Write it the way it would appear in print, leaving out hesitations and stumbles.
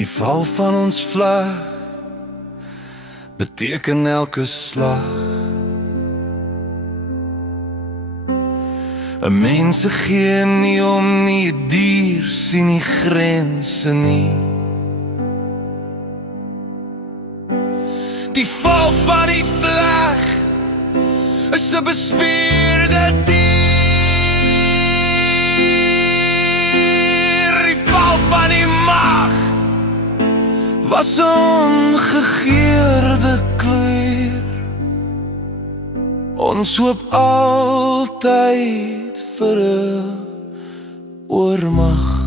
Die val van ons vlag beteken elke slag. 'n Mens gee nie om nie, 'n dier sien nie grense nie. Die val van die vlag is 'n bespierde dier. Die val van die mag was 'n ongegeurde kleur. Ons hoop altyd vir 'n oormag.